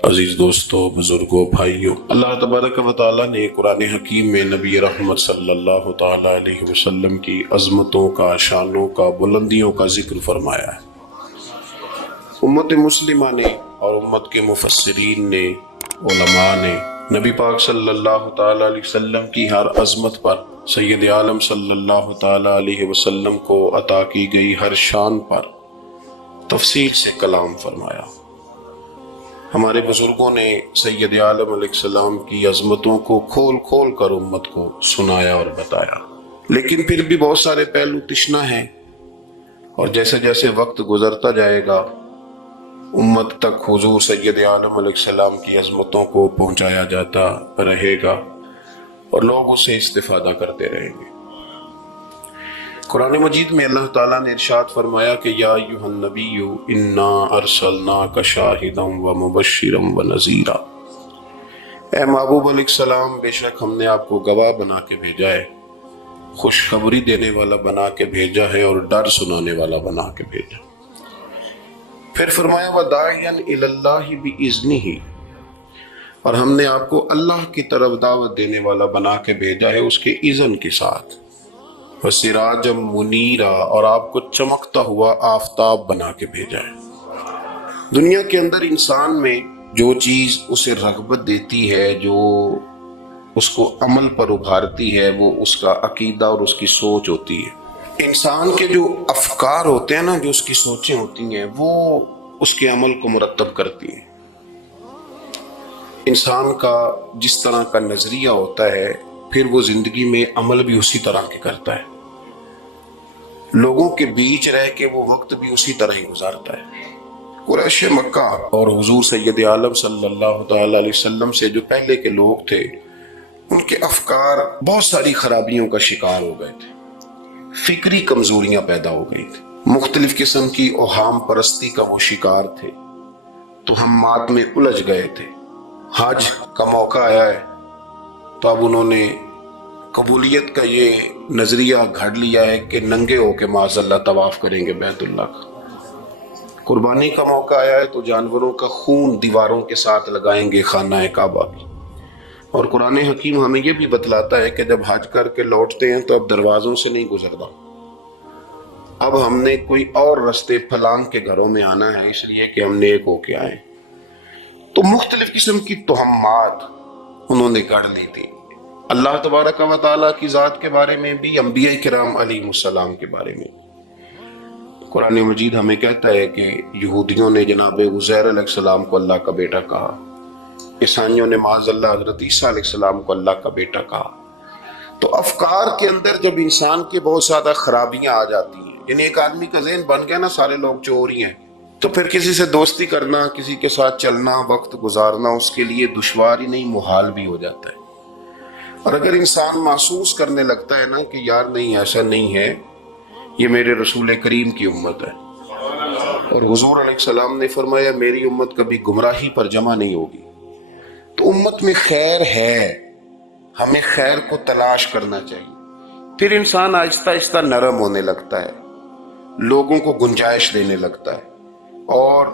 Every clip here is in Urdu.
عزیز دوستو، بزرگوں، بھائیوں، اللہ تبارک و تعالیٰ نے قرآن حکیم میں نبی رحمت صلی اللہ تعالیٰ علیہ وسلم کی عظمتوں کا، شانوں کا، بلندیوں کا ذکر فرمایا ہے۔ امت مسلمہ نے اور امت کے مفسرین نے، علماء نے نبی پاک صلی اللہ تعالیٰ علیہ وسلم کی ہر عظمت پر، سید عالم صلی اللہ تعالیٰ علیہ وسلم کو عطا کی گئی ہر شان پر تفصیل سے کلام فرمایا۔ ہمارے بزرگوں نے سید عالم علیہ السلام کی عظمتوں کو کھول کھول کر امت کو سنایا اور بتایا، لیکن پھر بھی بہت سارے پہلو تشنا ہیں، اور جیسے جیسے وقت گزرتا جائے گا امت تک حضور سید عالم علیہ السلام کی عظمتوں کو پہنچایا جاتا رہے گا اور لوگ اسے استفادہ کرتے رہیں گے۔ قرآن مجید میں اللہ تعالیٰ نے ارشاد فرمایا کہ یا ایھا النبی انا ارسلناک شاہدا ومبشرا ونذیرا، اے محبوب علیہ السلام، بے شک ہم نے آپ کو گواہ بنا کے بھیجا ہے، خوشخبری دینے والا بنا کے بھیجا ہے اور ڈر سنانے والا بنا کے بھیجا۔ پھر فرمایا وداعیا الی اللہ باذنہ، اور ہم نے آپ کو اللہ کی طرف دعوت دینے والا بنا کے بھیجا ہے اس کے اذن کے ساتھ، وسراجا منیرا، اور آپ کو چمکتا ہوا آفتاب بنا کے بھیجا ہے۔ دنیا کے اندر انسان میں جو چیز اسے رغبت دیتی ہے، جو اس کو عمل پر ابھارتی ہے، وہ اس کا عقیدہ اور اس کی سوچ ہوتی ہے۔ انسان کے جو افکار ہوتے ہیں نا، جو اس کی سوچیں ہوتی ہیں، وہ اس کے عمل کو مرتب کرتی ہیں۔ انسان کا جس طرح کا نظریہ ہوتا ہے، پھر وہ زندگی میں عمل بھی اسی طرح کے کرتا ہے، لوگوں کے بیچ رہ کے وہ وقت بھی اسی طرح ہی گزارتا ہے۔ قریش مکہ اور حضور سید عالم صلی اللہ تعالی علیہ وسلم سے جو پہلے کے لوگ تھے، ان کے افکار بہت ساری خرابیوں کا شکار ہو گئے تھے، فکری کمزوریاں پیدا ہو گئی تھی، مختلف قسم کی اوہام پرستی کا وہ شکار تھے، توہمات میں الجھ گئے تھے۔ حج کا موقع آیا ہے تو اب انہوں نے قبولیت کا یہ نظریہ گھڑ لیا ہے کہ ننگے ہو کے معاذ اللہ طواف کریں گے بیت اللہ کا۔ قربانی کا موقع آیا ہے تو جانوروں کا خون دیواروں کے ساتھ لگائیں گے خانہ کعبہ کی۔ اور قرآن حکیم ہمیں یہ بھی بتلاتا ہے کہ جب حج کر کے لوٹتے ہیں تو اب دروازوں سے نہیں گزرنا، اب ہم نے کوئی اور رستے پھلانگ کے گھروں میں آنا ہے، اس لیے کہ ہم نیک ہو کے آئیں۔ تو مختلف قسم کی توہمات انہوں نے گڑھ لی تھی، اللہ تبارک و تعالیٰ کی ذات کے بارے میں بھی، انبیاء کرام علیہ السلام کے بارے میں۔ قرآن مجید ہمیں کہتا ہے کہ یہودیوں نے جناب عزیر علیہ السلام کو اللہ کا بیٹا کہا، عیسائیوں نے معاذ اللہ حضرت عیسیٰ علیہ السلام کو اللہ کا بیٹا کہا۔ تو افکار کے اندر جب انسان کے بہت زیادہ خرابیاں آ جاتی ہیں، یعنی ایک آدمی کا ذہن بن گیا نا سارے لوگ چور ہی ہیں، تو پھر کسی سے دوستی کرنا، کسی کے ساتھ چلنا، وقت گزارنا اس کے لیے دشوار ہی نہیں محال بھی ہو جاتا ہے۔ اور اگر انسان محسوس کرنے لگتا ہے نا کہ یار نہیں، ایسا نہیں ہے، یہ میرے رسول کریم کی امت ہے، اور حضور علیہ السلام نے فرمایا میری امت کبھی گمراہی پر جمع نہیں ہوگی، تو امت میں خیر ہے، ہمیں خیر کو تلاش کرنا چاہیے۔ پھر انسان آہستہ آہستہ نرم ہونے لگتا ہے، لوگوں کو گنجائش دینے لگتا ہے، اور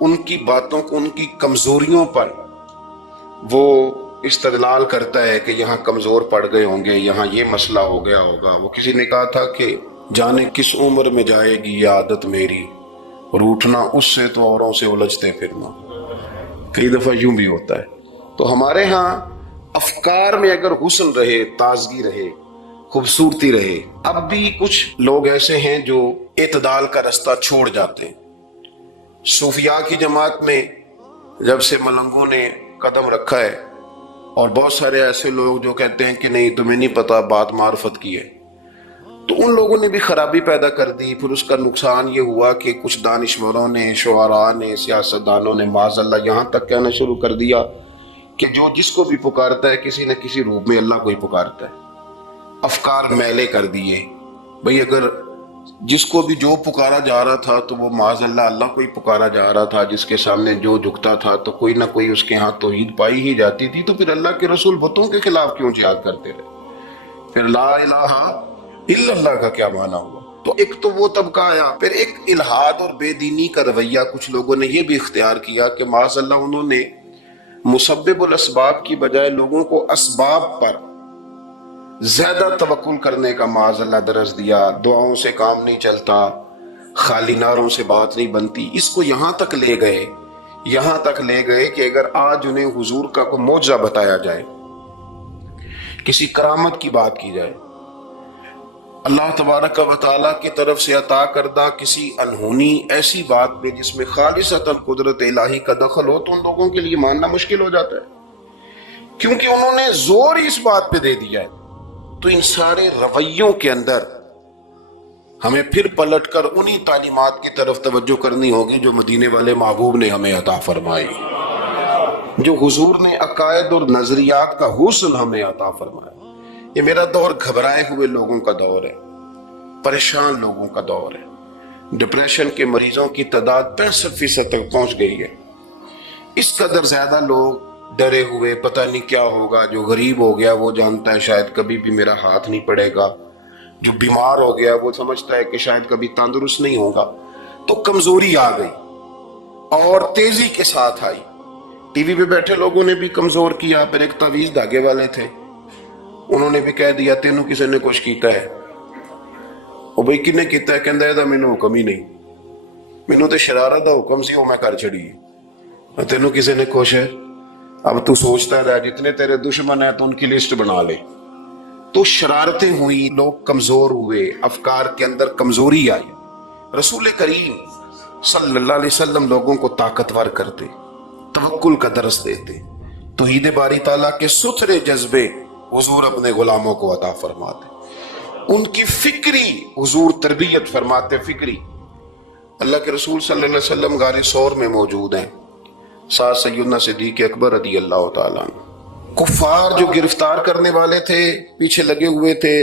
ان کی باتوں کو، ان کی کمزوریوں پر وہ استدلال کرتا ہے کہ یہاں کمزور پڑ گئے ہوں گے، یہاں یہ مسئلہ ہو گیا ہوگا۔ وہ کسی نے کہا تھا کہ جانے کس عمر میں جائے گی یہ عادت میری، روٹھنا اس سے تو اوروں سے الجھتے پھرنا۔ کئی دفعہ یوں بھی ہوتا ہے۔ تو ہمارے ہاں افکار میں اگر حسن رہے، تازگی رہے، خوبصورتی رہے، اب بھی کچھ لوگ ایسے ہیں جو اعتدال کا رستہ چھوڑ جاتے ہیں۔ صوفیاء کی جماعت میں جب سے ملنگوں نے قدم رکھا ہے، اور بہت سارے ایسے لوگ جو کہتے ہیں کہ نہیں تمہیں نہیں پتا بات معرفت کی ہے، تو ان لوگوں نے بھی خرابی پیدا کر دی۔ پھر اس کا نقصان یہ ہوا کہ کچھ دانشوروں نے، شعراء نے، سیاستدانوں نے معاذ اللہ یہاں تک کہنا شروع کر دیا کہ جو جس کو بھی پکارتا ہے کسی نہ کسی روپ میں اللہ کو ہی پکارتا ہے۔ افکار میلے کر دیے، بھئی اگر جس کو بھی جو پکارا جا رہا تھا تو وہ معاذ اللہ اللہ کو ہی پکارا جا رہا تھا، جس کے سامنے جو جھکتا تھا تو کوئی نہ کوئی اس کے ہاں توحید پائی ہی جاتی تھی، تو پھر اللہ کے رسول بتوں کے خلاف کیوں جہاد کرتے رہے؟ پھر لا الہ الا اللہ کا کیا معنی ہوا؟ تو ایک تو وہ طبقہ آیا، پھر ایک الحاد اور بے دینی کا رویہ کچھ لوگوں نے یہ بھی اختیار کیا کہ معاذ اللہ انہوں نے مسبب الاسباب کی بجائے لوگوں کو اسباب پر زیادہ توکل کرنے کا معاذ اللہ درس دیا۔ دعاؤں سے کام نہیں چلتا، خالی نعروں سے بات نہیں بنتی۔ اس کو یہاں تک لے گئے کہ اگر آج انہیں حضور کا کوئی معجزہ بتایا جائے، کسی کرامت کی بات کی جائے، اللہ تبارک و تعالیٰ کی طرف سے عطا کردہ کسی انہونی ایسی بات میں جس میں خالصتاً قدرت الہی کا دخل ہو، تو ان لوگوں کے لیے ماننا مشکل ہو جاتا ہے، کیونکہ انہوں نے زور اس بات پہ دے دیا ہے۔ تو ان سارے رویوں کے اندر ہمیں پھر پلٹ کر انہی تعلیمات کی طرف توجہ کرنی ہوگی جو مدینے والے محبوب نے ہمیں عطا فرمائی، جو حضور نے عقائد اور نظریات کا حسن ہمیں عطا فرمایا۔ یہ میرا دور گھبرائے ہوئے لوگوں کا دور ہے، پریشان لوگوں کا دور ہے۔ ڈپریشن کے مریضوں کی تعداد 65% تک پہنچ گئی ہے۔ اس قدر زیادہ لوگ ڈرے ہوئے، پتہ نہیں کیا ہوگا۔ جو غریب ہو گیا وہ جانتا ہے شاید کبھی بھی میرا ہاتھ نہیں پڑے گا، جو بیمار ہو گیا وہ سمجھتا ہے کہ شاید کبھی تندرست نہیں ہوگا۔ تو کمزوری آ گئی اور تیزی کے ساتھ آئی۔ ٹی وی پہ بیٹھے لوگوں نے بھی کمزور کیا۔ پھر ایک تعویذ دھاگے والے تھے، انہوں نے بھی کہہ دیا تینوں کسی نے کچھ کیتا ہے۔ وہ بھئی کنے کیتا ہے؟ کہندا ہے مینوں حکم ہی نہیں، مینوں تے شرارت دا حکم سی، وہ میں کر چھڑی، تینوں کسی نے کچھ ہے۔ اب تو سوچتا رہا جتنے تیرے دشمن ہیں تو ان کی لسٹ بنا لے۔ تو شرارتیں ہوئی، لوگ کمزور ہوئے، افکار کے اندر کمزوری آئی۔ رسول کریم صلی اللہ علیہ وسلم لوگوں کو طاقتور کرتے، توکل کا درس دیتے، توحید باری تعالیٰ کے ستھرے جذبے حضور اپنے غلاموں کو عطا فرماتے، ان کی فکری حضور تربیت فرماتے، فکری۔ اللہ کے رسول صلی اللہ علیہ وسلم غار ثور میں موجود ہیں، ساتھ سیدنا صدیق اکبر رضی اللہ تعالیٰ عنہ۔ کفار جو گرفتار کرنے والے تھے، پیچھے لگے ہوئے تھے،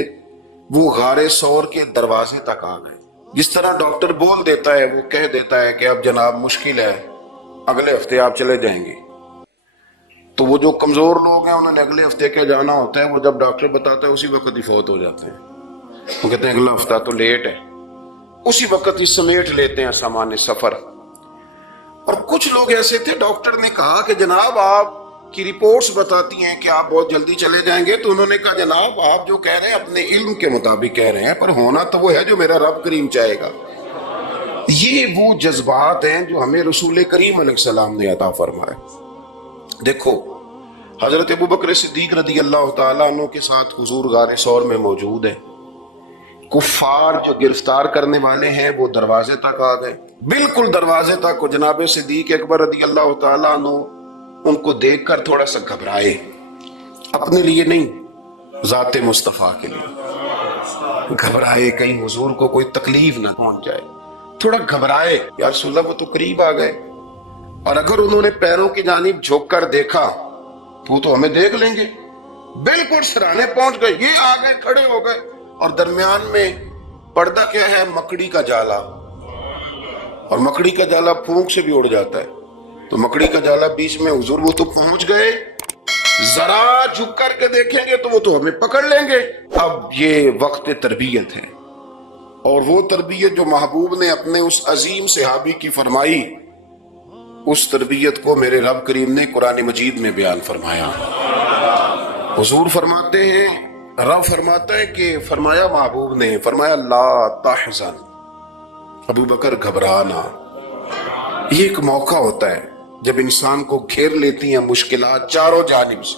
وہ غار ثور کے دروازے تک آ گئے۔ جس طرح ڈاکٹر بول دیتا ہے، وہ کہہ دیتا ہے کہ اب جناب مشکل ہے، اگلے ہفتے آپ چلے جائیں گے، تو وہ جو کمزور لوگ ہیں انہوں نے اگلے ہفتے کیا جانا ہوتا ہے، وہ جب ڈاکٹر بتاتا ہے اسی وقت ہی فوت ہو جاتے ہیں۔ وہ کہتے ہیں اگلا ہفتہ تو لیٹ ہے، اسی وقت ہی سمیٹ لیتے ہیں سامان سفر۔ اور کچھ لوگ ایسے تھے، ڈاکٹر نے کہا کہ جناب آپ کی رپورٹس بتاتی ہیں کہ آپ بہت جلدی چلے جائیں گے، تو انہوں نے کہا جناب آپ جو کہہ رہے ہیں اپنے علم کے مطابق کہہ رہے ہیں، پر ہونا تو وہ ہے جو میرا رب کریم چاہے گا۔ یہ وہ جذبات ہیں جو ہمیں رسول کریم علیہ السلام نے عطا فرمائے۔ دیکھو حضرت ابوبکر صدیق رضی اللہ تعالیٰ عنہ کے ساتھ حضور غار ثور میں موجود ہیں۔ کفار جو گرفتار کرنے والے ہیں وہ دروازے تک آ گئے، بالکل دروازے تک۔ جناب صدیق اکبر رضی اللہ تعالیٰ عنہ ان کو دیکھ کر تھوڑا سا گھبرائے، اپنے لیے نہیں، ذات مصطفیٰ کے لیے گھبرائے، کہیں حضور کو کوئی تکلیف نہ پہنچ جائے، تھوڑا گھبرائے۔ یا رسول اللہ وہ تو قریب آ گئے، اور اگر انہوں نے پیروں کی جانب جھک کر دیکھا تو ہمیں دیکھ لیں گے۔ بالکل سرانے پہنچ گئے، یہ آ گئے، کھڑے ہو گئے، اور درمیان میں پردہ کیا ہے؟ مکڑی کا جالا، اور مکڑی کا جالا پھونک سے بھی اڑ جاتا ہے، تو مکڑی کا جالا بیچ میں، حضور وہ تو پہنچ گئے، ذرا جھک کر کے دیکھیں گے تو وہ تو ہمیں پکڑ لیں گے۔ اب یہ وقت تربیت ہے، اور وہ تربیت جو محبوب نے اپنے اس عظیم صحابی کی فرمائی، اس تربیت کو میرے رب کریم نے قرآن مجید میں بیان فرمایا۔ حضور فرماتے ہیں، رب فرماتا ہے کہ فرمایا محبوب نے، فرمایا لا تحزن، ابو بکر گھبرانا۔ یہ ایک موقع ہوتا ہے جب انسان کو گھیر لیتی ہیں مشکلات چاروں جانب سے،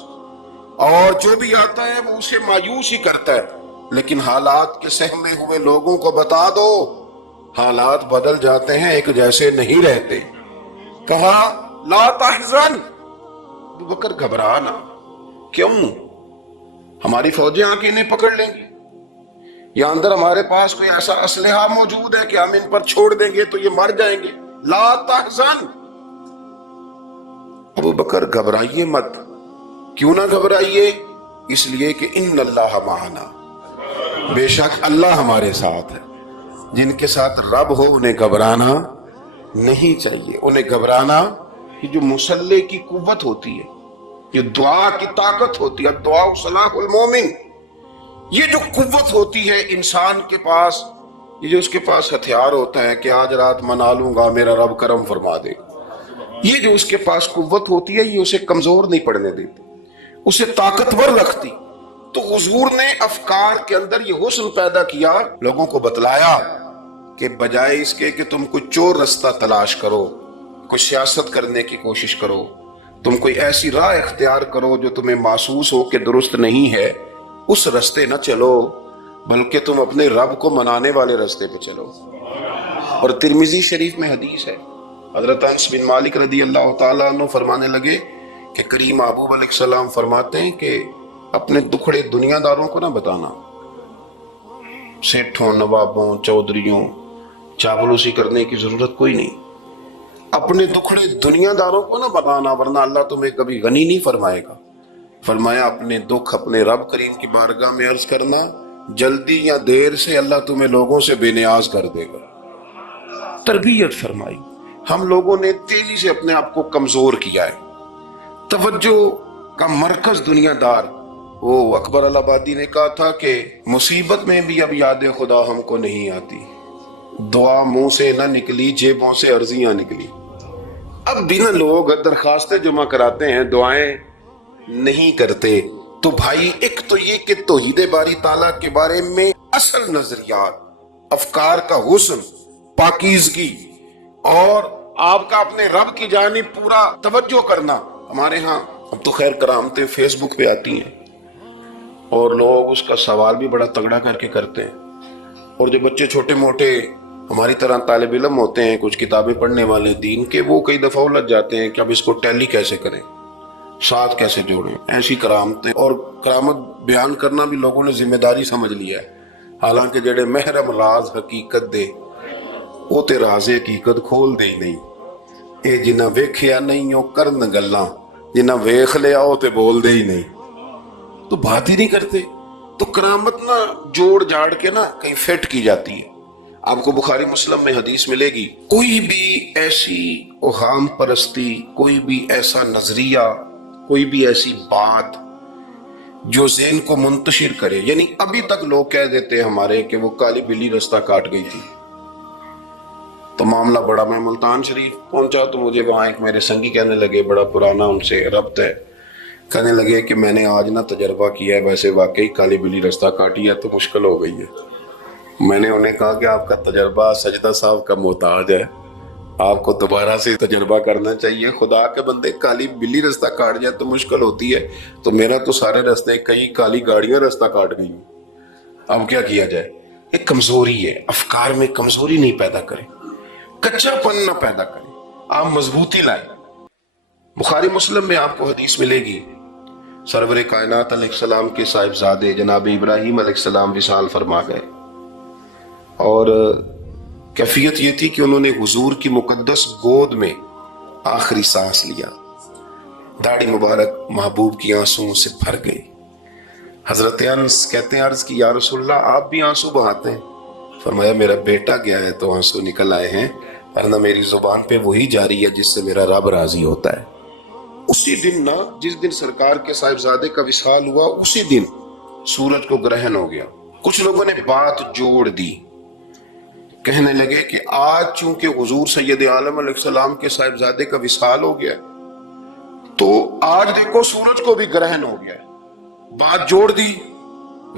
اور جو بھی آتا ہے وہ اسے مایوس ہی کرتا ہے، لیکن حالات کے سہمے ہوئے لوگوں کو بتا دو حالات بدل جاتے ہیں، ایک جیسے نہیں رہتے۔ کہا لا تحزن، ابو بکر گھبرانا، کیوں؟ ہماری فوجیں آ کے انہیں پکڑ لیں گی، یا اندر ہمارے پاس کوئی ایسا اسلحہ موجود ہے کہ ہم ان پر چھوڑ دیں گے تو یہ مر جائیں گے۔ لا تحزن، ابو بکر گھبرائیے مت۔ کیوں نہ گھبرائیے؟ اس لیے کہ ان اللہ معنا، بے شک اللہ ہمارے ساتھ ہے۔ جن کے ساتھ رب ہو انہیں گھبرانا نہیں چاہیے۔ انہیں گھبرانا، یہ جو مسلح کی قوت ہوتی ہے، یہ دعا کی طاقت ہوتی ہے، دعا صلاح المومن، یہ جو قوت ہوتی ہے انسان کے پاس، یہ جو اس کے پاس ہتھیار ہوتا ہے کہ آج رات منا لوں گا میرا رب کرم فرما دے گا، یہ جو اس کے پاس قوت ہوتی ہے یہ اسے کمزور نہیں پڑنے دیتی، اسے طاقتور رکھتی۔ تو حضور نے افکار کے اندر یہ حسن پیدا کیا، لوگوں کو بتلایا کہ بجائے اس کے کہ تم کوئی چور رستہ تلاش کرو، کوئی سیاست کرنے کی کوشش کرو، تم کوئی ایسی راہ اختیار کرو جو تمہیں محسوس ہو کہ درست نہیں ہے، اس رستے نہ چلو، بلکہ تم اپنے رب کو منانے والے رستے پہ چلو۔ اور ترمذی شریف میں حدیث ہے، حضرت انس بن مالک رضی اللہ تعالیٰ عنہ فرمانے لگے کہ کریم محبوب علیہ السلام فرماتے ہیں کہ اپنے دکھڑے دنیا داروں کو نہ بتانا، سیٹھوں، نوابوں، چودھریوں چاپلوسی کرنے کی ضرورت کوئی نہیں، اپنے دکھڑے دنیا داروں کو نہ بتانا ورنہ اللہ تمہیں کبھی غنی نہیں فرمائے گا۔ فرمایا اپنے دکھ اپنے رب کریم کی بارگاہ میں عرض کرنا، جلدی یا دیر سے اللہ تمہیں لوگوں سے بے نیاز کر دے گا۔ تربیت فرمائی۔ ہم لوگوں نے تیزی سے اپنے آپ کو کمزور کیا ہے، توجہ کا مرکز دنیا دار۔ وہ اکبر الہآبادی نے کہا تھا کہ مصیبت میں بھی اب یاد خدا ہم کو نہیں آتی، دعا منہ سے نہ نکلی جیبوں سے عرضیاں نکلی۔ اب بھی نہ لوگ درخواستیں جمع کراتے ہیں، دعائیں نہیں کرتے۔ تو بھائی ایک تو یہ کہ توحید باری تعالیٰ کے بارے میں اصل نظریات، افکار کا حسن، پاکیزگی، اور آپ کا اپنے رب کی جانب پورا توجہ کرنا۔ ہمارے ہاں اب تو خیر کرامتیں فیس بک پہ آتی ہیں اور لوگ اس کا سوال بھی بڑا تگڑا کر کے کرتے ہیں، اور جو بچے چھوٹے موٹے ہماری طرح طالب علم ہوتے ہیں، کچھ کتابیں پڑھنے والے دین کے، وہ کئی دفعہ الجھ جاتے ہیں کہ اب اس کو ٹیلی کیسے کریں، ساتھ کیسے جوڑیں۔ ایسی کرامتیں اور کرامت بیان کرنا بھی لوگوں نے ذمہ داری سمجھ لیا ہے، حالانکہ جڑے محرم راز حقیقت دے وہ تے راز حقیقت کھول دے ہی نہیں، اے جنہ ویکھیا نہیں او کرن گلاں، جنہ ویکھ لیا او تے بول دے ہی نہیں، تو بات ہی نہیں کرتے۔ تو کرامت نہ جوڑ جاڑ کے نہ کہیں فٹ کی جاتی ہے۔ آپ کو بخاری مسلم میں حدیث ملے گی، کوئی بھی ایسی اوہام پرستی، کوئی بھی ایسا نظریہ، کوئی بھی ایسی بات جو ذہن کو منتشر کرے، یعنی ابھی تک لوگ کہہ دیتے ہمارے کہ وہ کالی بلی رستہ کاٹ گئی تھی، تو معاملہ بڑا، میں ملتان شریف پہنچا تو مجھے وہاں ایک میرے سنگی کہنے لگے، بڑا پرانا ان سے ربط ہے، کہنے لگے کہ میں نے آج نہ تجربہ کیا ہے، ویسے واقعی کالی بلی رستہ کاٹی ہے تو مشکل ہو گئی ہے۔ میں نے انہیں کہا کہ آپ کا تجربہ سجدہ صاحب کا محتاج ہے، آپ کو دوبارہ سے تجربہ کرنا چاہیے، خدا کے بندے کالی بلی رستہ کاٹ جائے تو مشکل ہوتی ہے، تو میرا تو سارے رستے کئی کالی گاڑیاں رستہ کاٹ گئی، اب کیا کیا جائے۔ ایک کمزوری ہے، افکار میں کمزوری نہیں پیدا کریں، کچا پن نہ پیدا کریں، آپ مضبوطی لائیں۔ بخاری مسلم میں آپ کو حدیث ملے گی، سرور کائنات علیہ السلام کے صاحبزادے جناب ابراہیم علیہ السلام وصال فرما گئے، اور کیفیت یہ تھی کہ انہوں نے حضور کی مقدس گود میں آخری سانس لیا، داڑھی مبارک محبوب کی آنسوؤں سے بھر گئی۔ حضرت انس کہتے ہیں عرض کی یا رسول اللہ آپ بھی آنسو بہاتے ہیں؟ فرمایا میرا بیٹا گیا ہے تو آنسو نکل آئے ہیں، ورنہ میری زبان پہ وہی جاری ہے جس سے میرا رب راضی ہوتا ہے۔ اسی دن نہ، جس دن سرکار کے صاحبزادے کا وصال ہوا اسی دن سورج کو گرہن ہو گیا۔ کچھ لوگوں نے بات جوڑ دی، کہنے لگے کہ آج چونکہ حضور سید عالم علیہ السلام کے صاحبزادے کا وصال ہو گیا تو آج دیکھو سورج کو بھی گرہن ہو گیا۔ بات جوڑ دی،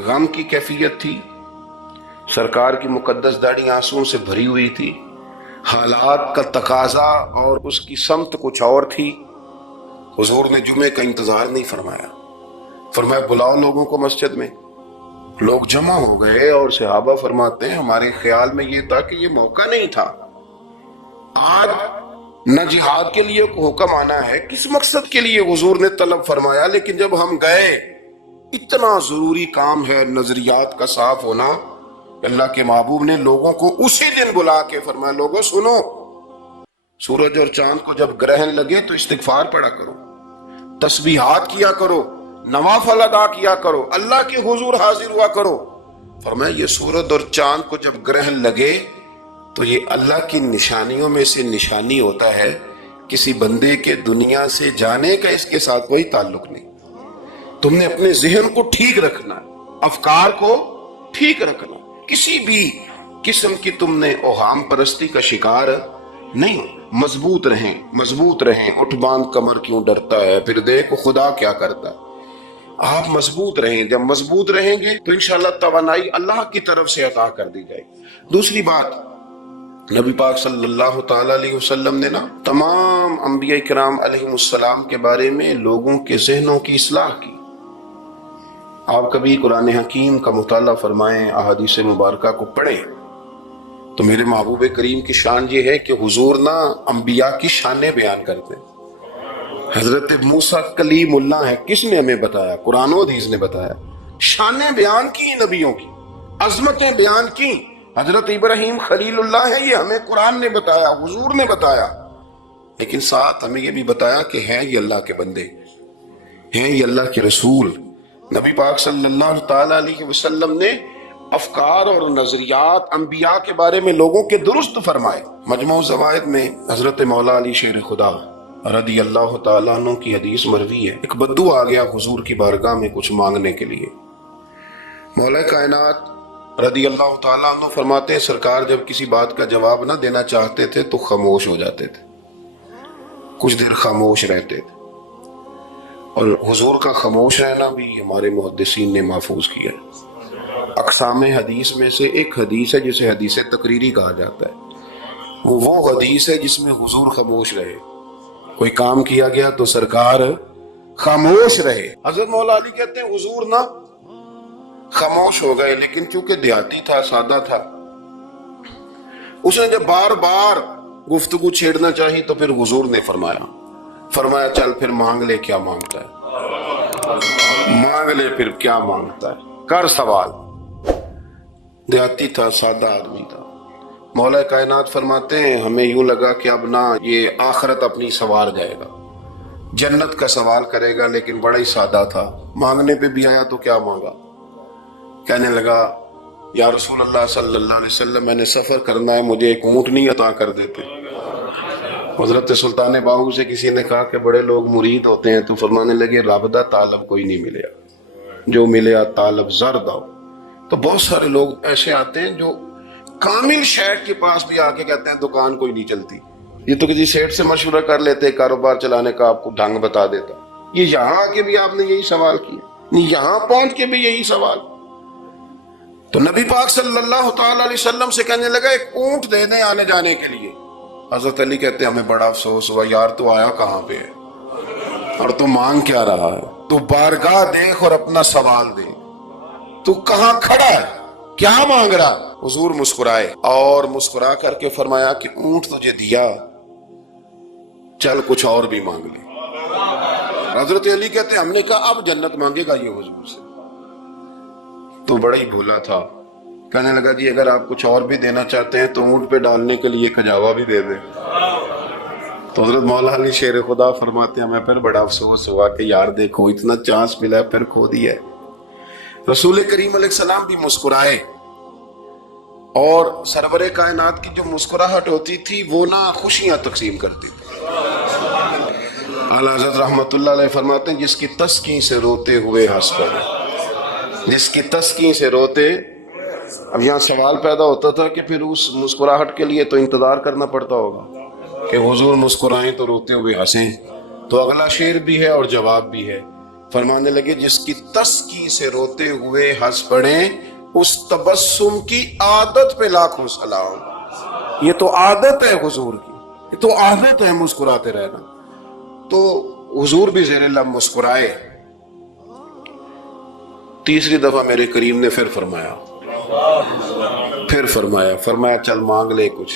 غم کی کیفیت تھی، سرکار کی مقدس داڑھی آنسوؤں سے بھری ہوئی تھی، حالات کا تقاضا اور اس کی سمت کچھ اور تھی۔ حضور نے جمعے کا انتظار نہیں فرمایا، فرمایا بلاؤ لوگوں کو مسجد میں۔ لوگ جمع ہو گئے اور صحابہ فرماتے ہیں ہمارے خیال میں یہ تھا کہ یہ موقع نہیں تھا، آج نہ جہاد کے لیے حکم آنا ہے، کس مقصد کے لیے حضور نے طلب فرمایا، لیکن جب ہم گئے اتنا ضروری کام ہے نظریات کا صاف ہونا، اللہ کے محبوب نے لوگوں کو اسی دن بلا کے فرمایا لوگوں سنو، سورج اور چاند کو جب گرہن لگے تو استغفار پڑھا کرو، تسبیحات کیا کرو، نوافل ادا کیا کرو، اللہ کے حضور حاضر ہوا کرو۔ فرمایا یہ سورج اور چاند کو جب گرہن لگے تو یہ اللہ کی نشانیوں میں سے نشانی ہوتا ہے، کسی بندے کے دنیا سے جانے کا اس کے ساتھ کوئی تعلق نہیں۔ تم نے اپنے ذہن کو ٹھیک رکھنا، افکار کو ٹھیک رکھنا، کسی بھی قسم کی تم نے اوہام پرستی کا شکار نہیں. مضبوط رہیں. اٹھ باندھ کمر کیوں ڈرتا ہے, پھر دیکھ خدا کیا کرتا ہے. آپ مضبوط رہیں. جب مضبوط رہیں گے تو انشاءاللہ توانائی اللہ کی طرف سے عطا کر دی جائے گی. دوسری بات, نبی پاک صلی اللہ تعالی علیہ وسلم نے تمام انبیاء کرام علیہ السلام کے بارے میں لوگوں کے ذہنوں کی اصلاح کی. آپ کبھی قرآن حکیم کا مطالعہ فرمائیں, احادیث مبارکہ کو پڑھیں, تو میرے محبوب کریم کی شان یہ ہے کہ حضور انبیاء کی شانیں بیان کرتے ہیں. حضرت موسیٰ کلیم اللہ ہے, کس نے ہمیں بتایا؟ قرآن و حدیث نے بتایا. شانیں بیان کی نبیوں کی, عظمتیں بیان کی. حضرت ابراہیم خلیل اللہ ہے, یہ ہمیں قرآن نے بتایا, حضور نے بتایا. لیکن ساتھ ہمیں یہ بھی بتایا کہ ہیں یہ اللہ کے بندے, ہیں یہ اللہ کے رسول. نبی پاک صلی اللہ تعالی علیہ وسلم نے افکار اور نظریات انبیاء کے بارے میں لوگوں کے درست فرمائے. مجموع زوائد میں حضرت مولا علی شیر خدا رضی اللہ تعالیٰ عنہ کی حدیث مروی ہے. ایک بدو آ گیا حضور کی بارگاہ میں کچھ مانگنے کے لیے. مولا کائنات رضی اللہ تعالیٰ عنہ فرماتے ہیں سرکار جب کسی بات کا جواب نہ دینا چاہتے تھے تو خاموش ہو جاتے تھے, کچھ دیر خاموش رہتے تھے. اور حضور کا خاموش رہنا بھی ہمارے محدثین نے محفوظ کیا ہے. اقسام حدیث میں سے ایک حدیث ہے جسے حدیث تقریری کہا جاتا ہے. وہ حدیث ہے جس میں حضور خاموش رہے. کوئی کام کیا گیا تو سرکار خاموش رہے. حضرت مولا علی کہتے ہیں حضور خاموش ہو گئے, لیکن کیونکہ دیہاتی تھا, سادہ تھا, اس نے جب بار بار گفتگو چھیڑنا چاہی تو پھر حضور نے فرمایا چل پھر مانگ لے کیا مانگتا ہے, مانگ لے پھر کیا مانگتا ہے, کر سوال. دیہاتی تھا, سادہ آدمی تھا. مولا کائنات فرماتے ہیں ہمیں یوں لگا کہ اب یہ آخرت اپنی سوار جائے گا, جنت کا سوال کرے گا, لیکن بڑا ہی سادہ تھا. مانگنے پہ بھی آیا تو کیا مانگا, کہنے لگا یا رسول اللہ صلی اللہ علیہ وسلم میں نے سفر کرنا ہے, مجھے ایک اونٹنی عطا کر دیتے. حضرت سلطان باہو سے کسی نے کہا کہ بڑے لوگ مرید ہوتے ہیں, تو فرمانے لگے رابطہ طالب کوئی نہیں ملیا, جو ملیا طالب زرد آؤ. تو بہت سارے لوگ ایسے آتے ہیں جو کامل شیخ کے پاس بھی آ کے کہتے ہیں دکان کوئی نہیں چلتی. یہ تو کسی سیٹ سے مشورہ کر لیتے, کاروبار چلانے کا آپ کو ڈھنگ بتا دیتا. یہ یہاں آ کے بھی آپ نے یہی سوال کیا, یہاں پہنچ کے بھی یہی سوال. تو نبی پاک صلی اللہ تعالی علیہ وسلم سے کہنے لگا ایک اونٹ دے دیں آنے جانے کے لیے. حضرت علی کہتے ہیں ہمیں بڑا افسوس ہوا یار, تو آیا کہاں پہ ہے اور تو مانگ کیا رہا ہے؟ تو بارگاہ دیکھ اور اپنا سوال دے, تو کہاں کھڑا ہے, کیا مانگ رہا؟ حضور مسکرائے اور مسکرا کر کے فرمایا کہ اونٹ تجھے دیا, چل کچھ اور بھی مانگ لے. حضرت علی کہتے ہیں ہم نے کہا اب جنت مانگے گا یہ حضور سے. تو بڑا ہی بھولا تھا, کہنے لگا جی اگر آپ کچھ اور بھی دینا چاہتے ہیں تو اونٹ پہ ڈالنے کے لیے کھجاوا بھی دے دیں. تو حضرت مولا علی شیر خدا فرماتے ہیں ہمیں پھر بڑا افسوس ہوا کہ یار دیکھو اتنا چانس ملا پھر کھو دیا ہے. رسول کریم علیہ السلام بھی مسکرائے, اور سرور کائنات کی جو مسکراہٹ ہوتی تھی وہ خوشیاں تقسیم کرتی تھی. اعلیٰ حضرت رحمت اللہ علیہ فرماتے ہیں جس کی تسکین سے روتے ہوئے ہنس پڑے, جس کی تسکین سے روتے. اب یہاں سوال پیدا ہوتا تھا کہ پھر اس مسکراہٹ کے لیے تو انتظار کرنا پڑتا ہوگا کہ حضور مسکرائیں تو روتے ہوئے ہنسیں. تو اگلا شعر بھی ہے اور جواب بھی ہے. فرمانے لگے جس کی تسکین سے روتے ہوئے ہنس پڑیں اس تبسم کی عادت پہ لاکھوں سلام. یہ تو عادت ہے حضور کی, یہ تو عادت ہے مسکراتے رہنا. تو حضور بھی زیر لب مسکرائے. تیسری دفعہ میرے کریم نے پھر فرمایا چل مانگ لے کچھ,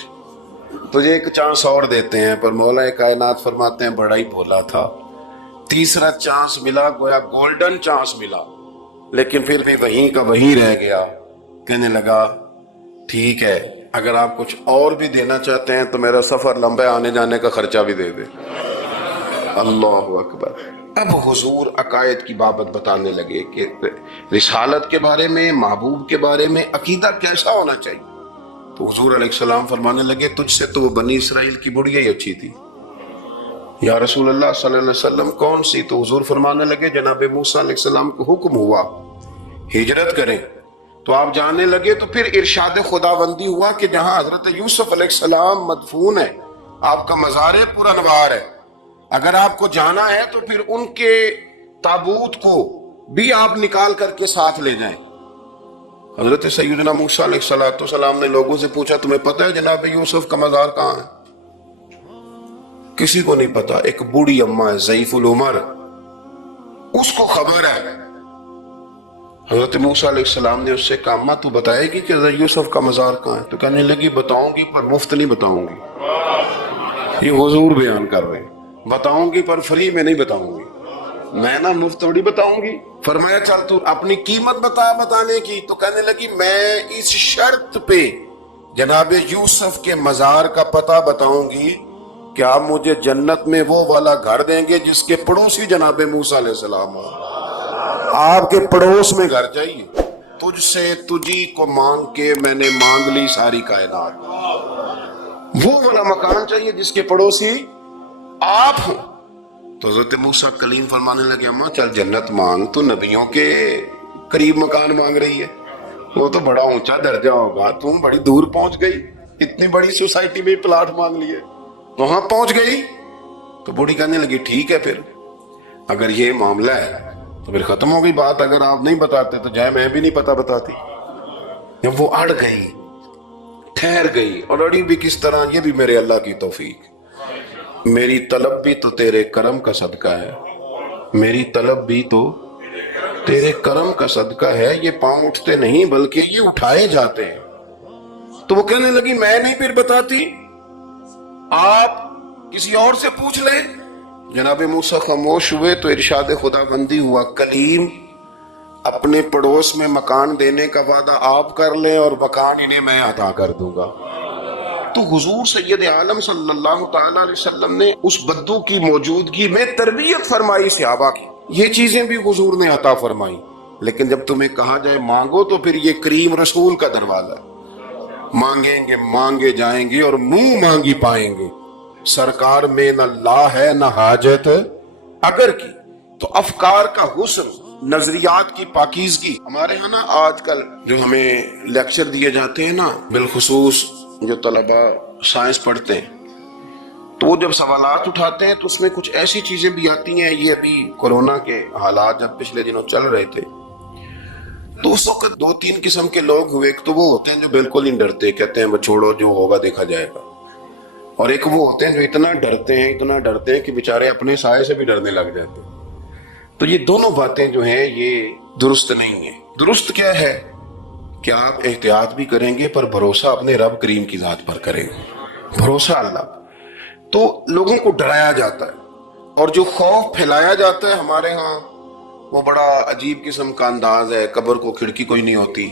تجھے ایک چانس اور دیتے ہیں. پر مولا کائنات فرماتے ہیں بڑا ہی بھولا تھا, تیسرا چانس ملا, گویا گولڈن چانس ملا, لیکن پھر بھی وہیں کا وہیں رہ گیا. کہنے لگا ٹھیک ہے اگر آپ کچھ اور بھی دینا چاہتے ہیں تو میرا سفر لمبا آنے جانے کا خرچہ بھی دے دے. اللہ اکبر. اب حضور عقائد کی بابت بتانے لگے کہ رسالت کے بارے میں, محبوب کے بارے میں عقیدہ کیسا ہونا چاہیے. تو حضور علیہ السلام فرمانے لگے تجھ سے تو وہ بنی اسرائیل کی بڑھیا ہی اچھی تھی. یا رسول اللہ صلی اللہ علیہ وسلم کون سی؟ تو حضور فرمانے لگے جناب موسیٰ علیہ السلام کو حکم ہوا ہجرت کریں, تو آپ جاننے لگے تو پھر ارشاد خداوندی ہوا کہ جہاں حضرت یوسف علیہ السلام مدفون ہے، آپ کا مزار پر انوار ہے، اگر آپ کو جانا ہے تو پھر ان کے تابوت کو بھی آپ نکال کر کے ساتھ لے جائیں۔ حضرت سیدنا موسیٰ علیہ السلام نے لوگوں سے پوچھا تمہیں پتہ ہے جناب یوسف کا مزار کہاں ہے؟ کسی کو نہیں پتا، ایک بوڑھی اماں ہے ضعیف العمر، اس کو خبر ہے۔ حضرت موسیٰ علیہ السلام نے اس سے کہا اماں تو بتائے گی کہ حضرت یوسف کا مزار کہاں ہے؟ تو کہنے لگی بتاؤں گی پر مفت نہیں بتاؤں گی، یہ حضور بیان کر رہے ہیں، بتاؤں گی پر فری میں نہیں بتاؤں گی، میں نہ مفت تھوڑی بتاؤں گی۔ فرمایا چل تو اپنی قیمت بتا بتانے کی، تو کہنے لگی میں اس شرط پہ جناب یوسف کے مزار کا پتہ بتاؤں گی کہ آپ مجھے جنت میں وہ والا گھر دیں گے جس کے پڑوسی جناب موسیٰ علیہ السلام ہوں، آپ کے پڑوس میں گھر چاہیے، تجھ سے تجھی کو مانگ کے میں نے مانگ لی ساری کائنات، وہ والا مکان چاہیے جس کے پڑوسی آپ ہوں۔ تو حضرت موسیٰ کلیم فرمانے لگے اماں چل جنت مانگ، تو نبیوں کے قریب مکان مانگ رہی ہے، وہ تو بڑا اونچا درجہ ہوگا، تم بڑی دور پہنچ گئی، اتنی بڑی سوسائٹی میں پلاٹ مانگ لیے، وہاں پہنچ گئی۔ تو بوڑھی کہنے لگی ٹھیک ہے پھر اگر یہ معاملہ ہے تو پھر ختم ہو گئی بات، اگر آپ نہیں بتاتے تو جائے میں بھی نہیں پتا بتاتی۔ جب وہ اڑ گئی، ٹھہر گئی، اور اڑی بھی کس طرح، یہ بھی میرے اللہ کی توفیق، میری طلب بھی تو تیرے کرم کا صدقہ ہے، میری طلب بھی تو تیرے کرم کا صدقہ ہے، یہ پاؤں اٹھتے نہیں بلکہ یہ اٹھائے جاتے ہیں۔ تو وہ کہنے لگی میں نہیں پھر بتاتی، آپ کسی اور سے پوچھ لیں۔ جناب موسیٰ خاموش ہوئے تو ارشاد خداوندی ہوا کلیم اپنے پڑوس میں مکان دینے کا وعدہ آپ کر لیں اور مکان انہیں میں عطا کر دوں گا۔ تو حضور سید عالم صلی اللہ تعالی علیہ وسلم نے اس بدو کی موجودگی میں تربیت فرمائی صحابہ کی، یہ چیزیں بھی حضور نے عطا فرمائی، لیکن جب تمہیں کہا جائے مانگو تو پھر یہ کریم رسول کا دروازہ ہے، مانگیں گے مانگے جائیں گے اور منہ مانگی پائیں گے، سرکار میں نہ لا ہے نہ حاجت اگر کی۔ تو افکار کا حسن، نظریات کی پاکیزگی، ہمارے ہاں نا آج کل جو ہمیں لیکچر دیے جاتے ہیں نا، بالخصوص جو طلبہ سائنس پڑھتے ہیں تو وہ جب سوالات اٹھاتے ہیں تو اس میں کچھ ایسی چیزیں بھی آتی ہیں، یہ ابھی کورونا کے حالات جب پچھلے دنوں چل رہے تھے تو اس وقت دو تین قسم کے لوگ ہوئے، ایک تو وہ ہوتے ہیں جو بالکل نہیں ڈرتے، کہتے ہیں وہ چھوڑو جو ہوگا دیکھا جائے گا، اور ایک وہ ہوتے ہیں جو اتنا ڈرتے ہیں کہ بیچارے اپنے سائے سے بھی ڈرنے لگ جاتے ہیں۔ تو یہ دونوں باتیں جو ہیں یہ درست نہیں ہیں۔ درست کیا ہے کہ آپ احتیاط بھی کریں گے پر بھروسہ اپنے رب کریم کی ذات پر کریں گے، بھروسہ اللہ پر۔ تو لوگوں کو ڈرایا جاتا ہے اور جو خوف پھیلایا جاتا ہے ہمارے ہاں وہ بڑا عجیب قسم کا انداز ہے، قبر کو کھڑکی کوئی نہیں ہوتی،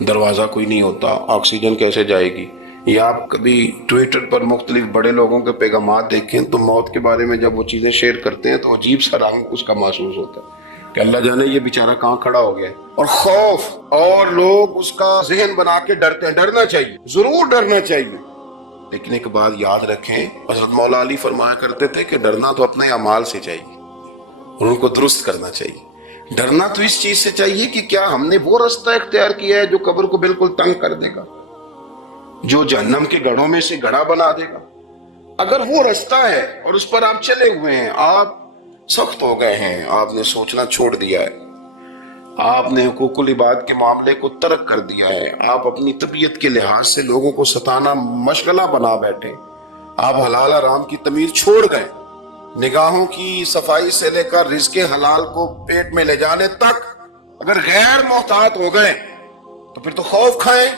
دروازہ کوئی نہیں ہوتا، آکسیجن کیسے جائے گی؟ یا آپ کبھی ٹویٹر پر مختلف بڑے لوگوں کے پیغامات دیکھیں تو موت کے بارے میں جب وہ چیزیں شیئر کرتے ہیں تو عجیب سا رنگ اس کا محسوس ہوتا ہے کہ اللہ جانے یہ بیچارہ کہاں کھڑا ہو گیا ہے، اور خوف، اور لوگ اس کا ذہن بنا کے ڈرتے ہیں۔ ڈرنا چاہیے، ضرور ڈرنا چاہیے، لیکن ایک بات یاد رکھیں، حضرت مولا علی فرمایا کرتے تھے کہ ڈرنا تو اپنے اعمال سے چاہیے، ان کو درست کرنا چاہیے۔ ڈرنا تو اس چیز سے چاہیے کہ کیا ہم نے وہ رستہ اختیار کیا ہے جو قبر کو بالکل تنگ کر دے گا، جو جہنم کے گڑھوں میں سے گڑھا بنا دے گا؟ اگر وہ رستہ ہے اور اس پر آپ چلے ہوئے ہیں، آپ سخت ہو گئے ہیں، آپ نے سوچنا چھوڑ دیا ہے، آپ نے حقوق العباد کے معاملے کو ترک کر دیا ہے، آپ اپنی طبیعت کے لحاظ سے لوگوں کو ستانا مشغلہ بنا بیٹھے، آپ حلال حرام کی تمیز چھوڑ گئے، نگاہوں کی صفائی سے لے کر رزق حلال کو پیٹ میں لے جانے تک اگر غیر محتاط ہو گئے تو پھر تو خوف کھائیں۔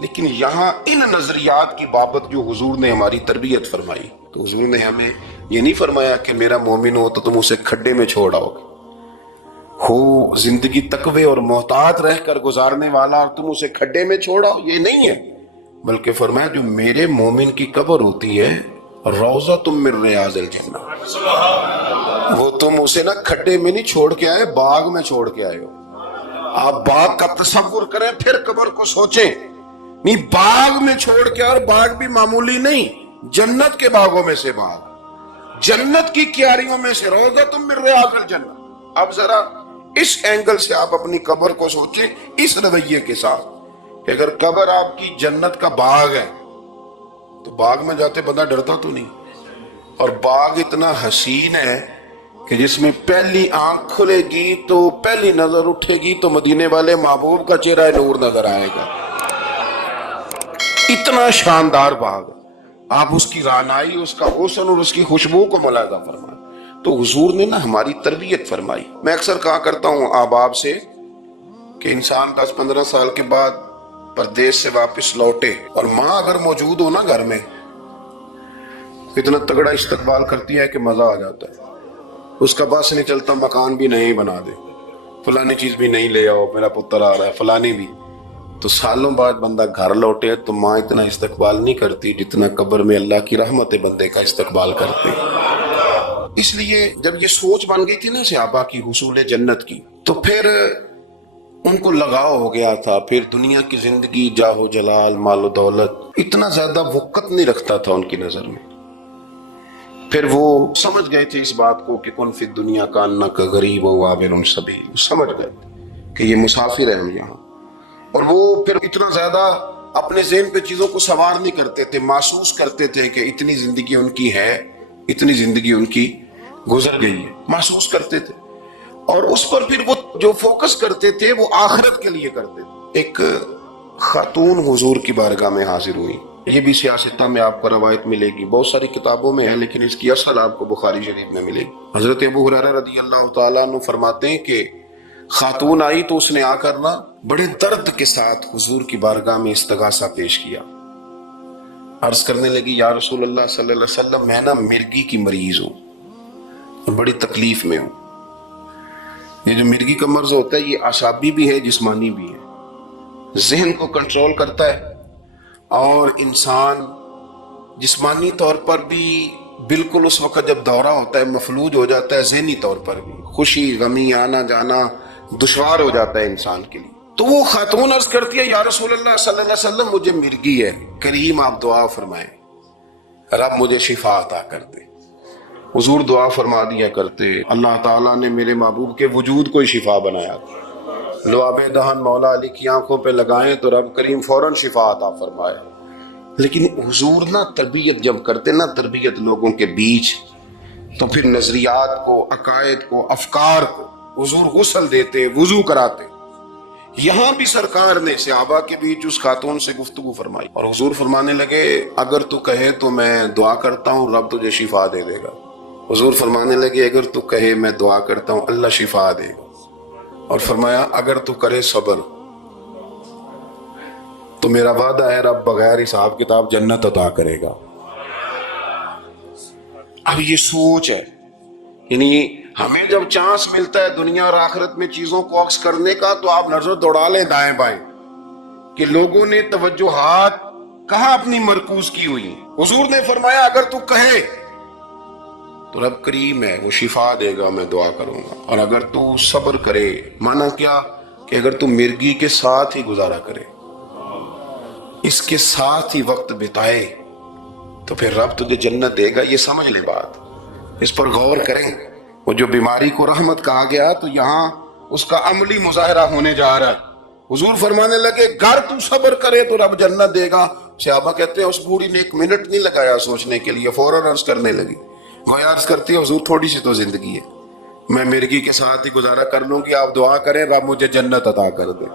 لیکن یہاں ان نظریات کی بابت جو حضور نے ہماری تربیت فرمائی، تو حضور نے ہمیں یہ نہیں فرمایا کہ میرا مومن ہو تو تم اسے کھڈے میں چھوڑ آؤ گے، ہو زندگی تقوی اور محتاط رہ کر گزارنے والا اور تم اسے کھڈے میں چھوڑ آؤ، یہ نہیں ہے، بلکہ فرمایا جو میرے مومن کی قبر ہوتی ہے روضہ من ریاض الجنہ، وہ تم اسے نا کھڈے میں نہیں چھوڑ کے آئے، باغ میں چھوڑ کے آئے ہو۔ آپ باغ کا تصور کریں پھر قبر کو سوچیں، نہیں باغ میں چھوڑ کے، اور باغ بھی معمولی نہیں، جنت کے باغوں میں سے باغ، جنت کی کیاریوں میں سے روضہ من ریاض الجنہ۔ اب ذرا اس اینگل سے آپ اپنی قبر کو سوچیں، اس رویے کے ساتھ کہ اگر قبر آپ کی جنت کا باغ ہے تو باغ میں جاتے بندہ ڈرتا تو نہیں، اور باغ اتنا حسین ہے کہ جس میں پہلی آنکھ کھلے گی تو پہلی نظر اٹھے گی تو مدینے والے محبوب کا چہرہ نور نظر آئے گا، اتنا شاندار باغ ہے۔ آپ اس کی رعنائی، اس کا حسن اور اس کی خوشبو کو ملاحظہ فرمائیں۔ تو حضور نے نا ہماری تربیت فرمائی۔ میں اکثر کہا کرتا ہوں احباب سے کہ انسان 10-15 سال کے بعد پردیس سے واپس لوٹے اور ماں اگر موجود ہو نا گھر میں، اتنا تگڑا استقبال کرتی ہے کہ مزہ آ جاتا ہے، اس کا بس نہیں چلتا، مکان بھی نہیں بنا دے، فلانی چیز بھی نہیں لے آؤ، میرا پتر آ رہا ہے، فلانی بھی۔ تو سالوں بعد بندہ گھر لوٹے تو ماں اتنا استقبال نہیں کرتی جتنا قبر میں اللہ کی رحمت بندے کا استقبال کرتے۔ اس لیے جب یہ سوچ بن گئی تھی نا صحابہ کی حصول جنت کی، تو پھر ان کو لگاؤ ہو گیا تھا، پھر دنیا کی زندگی، جاہ و جلال، مال و دولت اتنا زیادہ وقت نہیں رکھتا تھا ان کی نظر میں۔ پھر وہ سمجھ گئے تھے اس بات کو کہ کن فی الدنیا کانک غریب و عابر سبیل، سمجھ گئے کہ یہ مسافر ہیں ہم یہاں، اور وہ پھر اتنا زیادہ اپنے ذہن پہ چیزوں کو سوار نہیں کرتے تھے، محسوس کرتے تھے کہ اتنی زندگی ان کی ہے، اتنی زندگی ان کی گزر گئی ہے، محسوس کرتے تھے، اور اس پر پھر وہ جو فوکس کرتے تھے وہ آخرت کے لیے کرتے تھے۔ ایک خاتون حضور کی بارگاہ میں حاضر ہوئی، یہ بھی سیاستہ میں آپ کو روایت ملے گی، بہت ساری کتابوں میں ہے لیکن اس کی اصل آپ کو بخاری شریف میں ملے گی۔ حضرت ابو ہریرہ رضی اللہ تعالیٰ عنہ فرماتے ہیں کہ خاتون آئی تو اس نے آ کر نا بڑے درد کے ساتھ حضور کی بارگاہ میں استغاثہ پیش کیا، عرض کرنے لگی یا رسول اللہ صلی اللہ علیہ وسلم، میں نا مرگی کی مریض ہوں، بڑی تکلیف میں ہوں۔ یہ جو مرگی کا مرض ہوتا ہے یہ اعصابی بھی ہے، جسمانی بھی ہے، ذہن کو کنٹرول کرتا ہے، اور انسان جسمانی طور پر بھی بالکل اس وقت جب دورہ ہوتا ہے مفلوج ہو جاتا ہے، ذہنی طور پر بھی خوشی غمی آنا جانا دشوار ہو جاتا ہے انسان کے لیے۔ تو وہ خاتون عرض کرتی ہے یا رسول اللہ صلی اللہ علیہ وسلم، مجھے مرگی ہے، کریم آپ دعا فرمائیں، رب مجھے شفا عطا کر دے۔ حضور دعا فرما دیا کرتے، اللہ تعالیٰ نے میرے محبوب کے وجود کو ہی شفا بنایا، لعاب دہن مولا علی کی آنکھوں پہ لگائیں تو رب کریم فوراً شفا عطا فرمائے۔ لیکن حضور نا تربیت جب کرتے نا، تربیت لوگوں کے بیچ، تو پھر نظریات کو، عقائد کو، افکار کو حضور غسل دیتے، وضو کراتے۔ یہاں بھی سرکار نے صحابہ کے بیچ اس خاتون سے گفتگو فرمائی، اور حضور فرمانے لگے اگر تو کہے تو میں دعا کرتا ہوں رب تجھے شفا دے دے گا۔ حضور فرمانے لگے اگر تو کہے میں دعا کرتا ہوں اللہ شفا دے گا، اور فرمایا اگر تو کرے صبر تو میرا وعدہ ہے رب بغیر حساب کتاب جنت عطا کرے گا۔ اب یہ سوچ ہے، یعنی ہمیں جب چانس ملتا ہے دنیا اور آخرت میں چیزوں کو عکس کرنے کا تو آپ نظر دوڑا لیں دائیں بائیں کہ لوگوں نے توجہات کہاں اپنی مرکوز کی ہوئی۔ حضور نے فرمایا اگر تو کہے تو رب کریم ہے، وہ شفا دے گا، میں دعا کروں گا، اور اگر تو صبر کرے، مانا کیا کہ اگر تو مرگی کے ساتھ ہی گزارا کرے، اس کے ساتھ ہی وقت بتائے تو پھر رب تجھے جنت دے گا۔ یہ سمجھ لے بات، اس پر غور کریں۔ وہ جو بیماری کو رحمت کہا گیا تو یہاں اس کا عملی مظاہرہ ہونے جا رہا ہے۔ حضور فرمانے لگے گر تو صبر کرے تو رب جنت دے گا۔ صحابہ کہتے ہیں اس بوڑھی نے 1 منٹ نہیں لگایا سوچنے کے لیے، فوراً عرض کرنے لگی، گویا عرض کرتی ہے حضور تھوڑی سی تو زندگی ہے، میں مرگی کے ساتھ ہی گزارا کر لوں گی، آپ دعا کریں رب مجھے جنت عطا کر دے۔